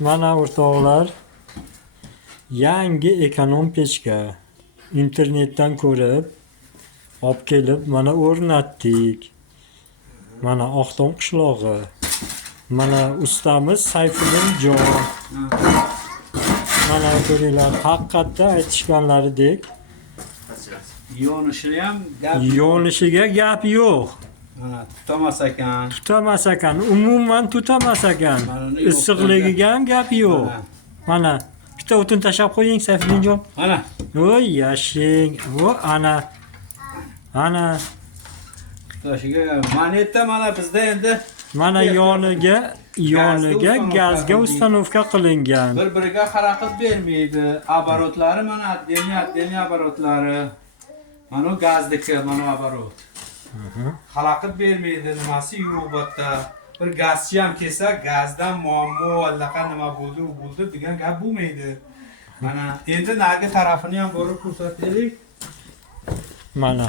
Mana o'rtoqlar, yangi ekonom pechka internetdan ko'rib olib kelib mana o'rnatdik. Mana Oqton qishlog'i. Mana ustamiz Sayfiddinjon. Mana ko'ringlar, haqiqatda aytishganlaridek Yo'nishini ham yo'nishiga gap yo'q. tutamas ekan. Tutamas ekan, umuman tutamas ekan. Issiqligiga ham gap yo'q. Mana bitta o'tin tashlab qo'ying Sayfiddinjon. Mana. Voy yashing. Vo ana. Tashiga moneta mana bizda endi Mana yoniga gazga ustanovka qilingan. bir-biriga xalaqit bermaydi. Оборотлari mana отдельный оборотлari. Mana gazniki, mana оборот. Xalaqit bermaydi, nimasi yo'q bu yerda. Bir gazchi ham kelsa, gazdan muammo allaqancha nima bo'ldi degan gap bo'lmaydi. Mana endi nagi tarafini ham borib ko'rsataylik. Mana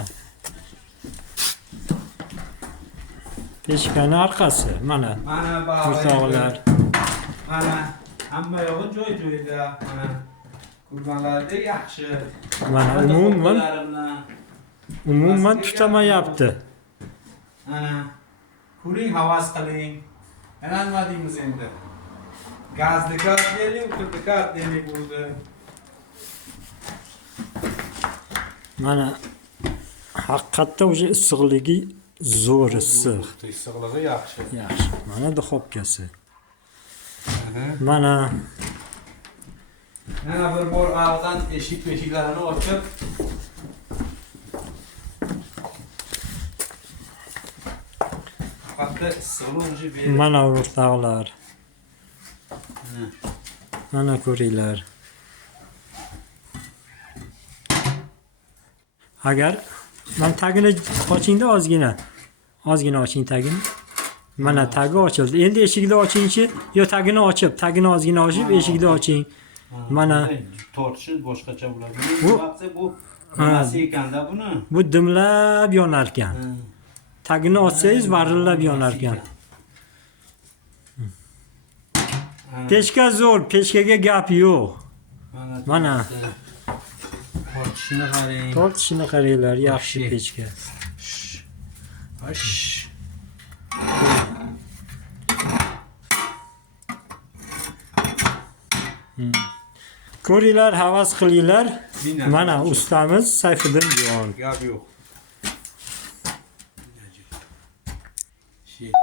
pechkani orqasi, mana o'rtoqlar. Mana hamma yog'i joy-joyida, mana ko'rganlaridek yaxshi. Mana umuman tutamayapti. Mana ko'ring, havas qiling. Yana nima deymiz endi? Gazni deylik, o'tirdi deylik bo'ldi. Mana haqiqatda o'sha issiqligi zo'r issiq. Issiqligi yaxshi. Yaxshi. Mana duxovkasi. Mana yana bir bor avdan eshiklarini ochib faqat issiqlik berib. mana o'rtoqlar. Mana ko'ringlar. Agar men tagini ochingda ozgina oching tagini. Mana tagi ochildi. Endi eshikni ochingchi, yo tagini ozgina ochib eshikni oching. Mana tortishi boshqacha bo'ladi. Bu nimasi ekanda buni? Bu dimlab yonar ekan. Tagini ochsangiz varillab yonar ekan. Pechka zo'r, pechkaga gap yo'q. Mana tortishini qarang. Tortishini qaranglar, yaxshi pechka. Ko'ringlar, havas qilinglar. Mana ustamiz Sayfiddinjon. Gap yo'q.